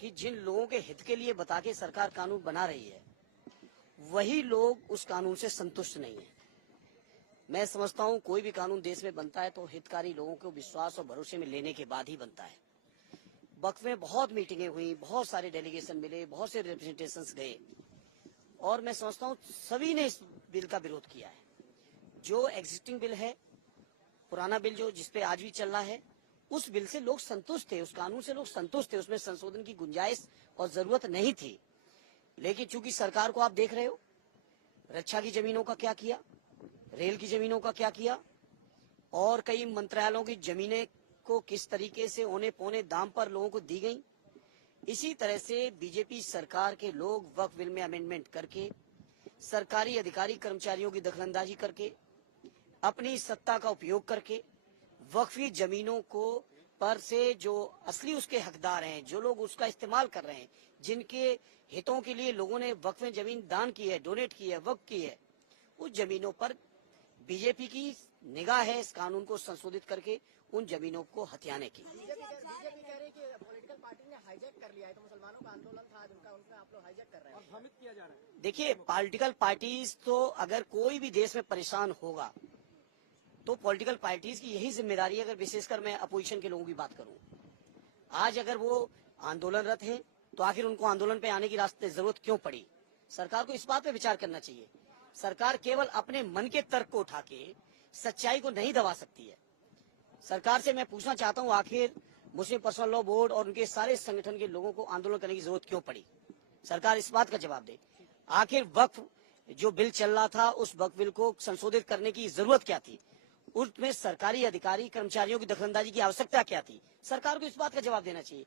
कि जिन लोगों के हित के लिए बता के सरकार कानून बना रही है, वही लोग उस कानून से संतुष्ट नहीं है। मैं समझता हूं कोई भी कानून देश में बनता है तो हितकारी लोगों को विश्वास और भरोसे में लेने के बाद ही बनता है। वक्त में बहुत मीटिंगें हुई, बहुत सारे डेलीगेशन मिले, बहुत से रिप्रेजेंटेशंस गए और मैं समझता हूं सभी ने इस बिल का विरोध किया है। जो एग्जिस्टिंग बिल है, पुराना बिल जो जिसपे आज भी चल रहा है, उस बिल से लोग संतुष्ट थे, उस कानून से लोग संतुष्ट थे, उसमें संशोधन की गुंजाइश और जरूरत नहीं थी। लेकिन चूंकि सरकार को आप देख रहे हो, रक्षा की जमीनों का क्या किया, रेल की जमीनों का क्या किया और कई मंत्रालयों की जमीनें को किस तरीके से औने पौने दाम पर लोगों को दी गई। इसी तरह से बीजेपी सरकार के लोग वक्फ बिल में अमेंडमेंट करके, सरकारी अधिकारी कर्मचारियों की दखलंदाजी करके, अपनी सत्ता का उपयोग करके वक्फी जमीनों को पर से जो असली उसके हकदार हैं, जो लोग उसका इस्तेमाल कर रहे हैं, जिनके हितों के लिए लोगों ने वक्फ में जमीन दान की है, डोनेट की है, वक्फ की है, उस जमीनों पर बीजेपी की निगाह है इस कानून को संशोधित करके उन जमीनों को हथियाने की। बीजेपी कह रही है कि पॉलिटिकल पार्टी ने हाईजैक कर लिया है, तो मुसलमानों का आंदोलन था आज उनका, उनमें आप लोग हाईजैक कर रहे हैं और भ्रमित किया जा रहा है। देखिए, पॉलिटिकल पार्टीज तो अगर कोई भी देश में परेशान होगा तो पॉलिटिकल पार्टीज की यही जिम्मेदारी है। अगर विशेषकर मैं अपोजिशन के लोगों की बात करूं, आज अगर वो आंदोलनरत हैं तो आखिर उनको आंदोलन पे आने की रास्ते जरूरत क्यों पड़ी? सरकार को इस बात पे विचार करना चाहिए। सरकार केवल अपने मन के तर्क को उठा के सच्चाई को नहीं दबा सकती है। सरकार से मैं पूछना चाहता हूं, आखिर मुस्लिम पर्सनल लॉ बोर्ड और उनके सारे संगठन के लोगों को आंदोलन करने की जरूरत क्यों पड़ी? सरकार इस बात का जवाब दे। आखिर वक्फ जो बिल चल रहा था, उस वक्फ बिल को संशोधित करने की जरूरत क्या थी? उसमें सरकारी अधिकारी कर्मचारियों की दखलंदाजी की आवश्यकता क्या थी? सरकार को इस बात का जवाब देना चाहिए।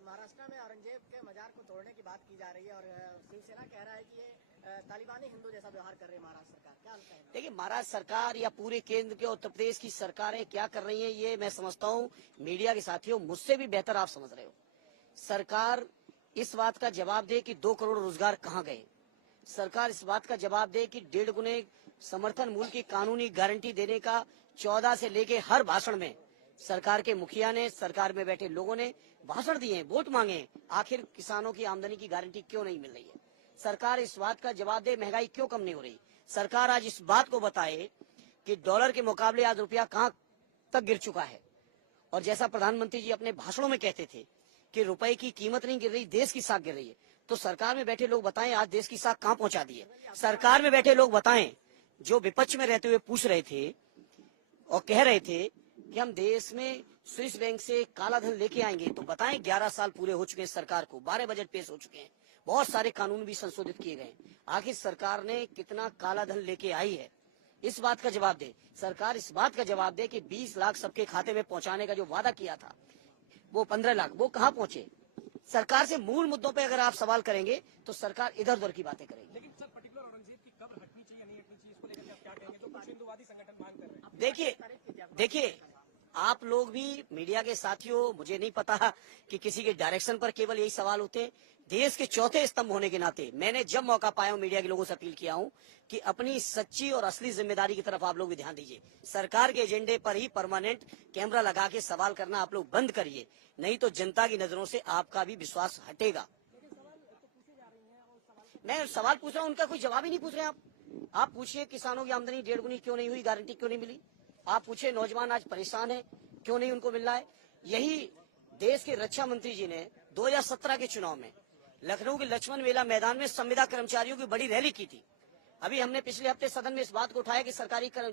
महाराष्ट्र में औरंगजेब के मजार को तोड़ने की बात की जा रही है और शिवसेना कह रहा है कि ये तालिबानी हिंदू जैसा व्यवहार कर रही है महाराष्ट्र सरकार, क्या लगता है? देखिए, महाराष्ट्र सरकार या पूरे केंद्र के उत्तर प्रदेश की सरकारें क्या कर रही हैं, ये मैं समझता हूँ मीडिया के साथियों मुझसे भी बेहतर आप समझ रहे हो। सरकार इस बात का जवाब दे कि 2 करोड़ रोजगार कहाँ गए। सरकार इस बात का जवाब दे कि 1.5 गुने समर्थन मूल्य की कानूनी गारंटी देने का 14 से लेके हर भाषण में सरकार के मुखिया ने, सरकार में बैठे लोगों ने भाषण दिए, वोट मांगे। आखिर किसानों की आमदनी की गारंटी क्यों नहीं मिल रही है? सरकार इस बात का जवाब दे, महंगाई क्यों कम नहीं हो रही? सरकार आज इस बात को बताए कि डॉलर के मुकाबले आज रुपया कहाँ तक गिर चुका है। और जैसा प्रधानमंत्री जी अपने भाषणों में कहते थे कि रुपए की कीमत नहीं गिर रही, देश की साख गिर रही है, तो सरकार में बैठे लोग बताएं आज देश की साख कहाँ पहुंचा दी है? सरकार में बैठे लोग बताएं, जो विपक्ष में रहते हुए पूछ रहे थे और कह रहे थे कि हम देश में स्विस बैंक से काला धन लेके आएंगे, तो बताएं 11 साल पूरे हो चुके हैं सरकार को, 12 बजट पेश हो चुके हैं, बहुत सारे कानून भी संशोधित किए गए। आखिर सरकार ने कितना काला धन लेके आई है, इस बात का जवाब दे। सरकार इस बात का जवाब दे कि 20 लाख सबके खाते में पहुंचाने का जो वादा किया था, वो 15 लाख, वो कहाँ पहुंचे? सरकार से मूल मुद्दों पे अगर आप सवाल करेंगे तो सरकार इधर उधर की बातें करेगी। लेकिन सर, पर्टिकुलर औरंगजेब की कब्र हटनी चाहिए, नहीं हटनी चाहिए, इसको लेकर आप क्या कहेंगे, जो कुछ हिंदुवादी संगठन मांग कर रहे हैं? देखिए, आप लोग भी मीडिया के साथियों, मुझे नहीं पता कि किसी के डायरेक्शन पर केवल यही सवाल होते हैं। देश के चौथे स्तंभ होने के नाते मैंने जब मौका पाया हूं मीडिया के लोगों से अपील किया हूं कि अपनी सच्ची और असली जिम्मेदारी की तरफ आप लोग भी ध्यान दीजिए। सरकार के एजेंडे पर ही परमानेंट कैमरा लगा के सवाल करना आप लोग बंद करिए, नहीं तो जनता की नजरों से आपका भी विश्वास हटेगा। मैं सवाल पूछ रहा हूं, उनका कोई जवाब ही नहीं पूछ रहे आप पूछिए किसानों की आमदनी 1.5 गुनी क्यों नहीं हुई, गारंटी क्यों नहीं मिली? आप पूछे नौजवान आज परेशान है, क्यों नहीं उनको मिल रहा है? यही देश के रक्षा मंत्री जी ने 2017 के चुनाव में लखनऊ के लक्ष्मण मेला मैदान में संविदा कर्मचारियों की बड़ी रैली की थी। अभी हमने पिछले हफ्ते सदन में इस बात को उठाया कि सरकारी जो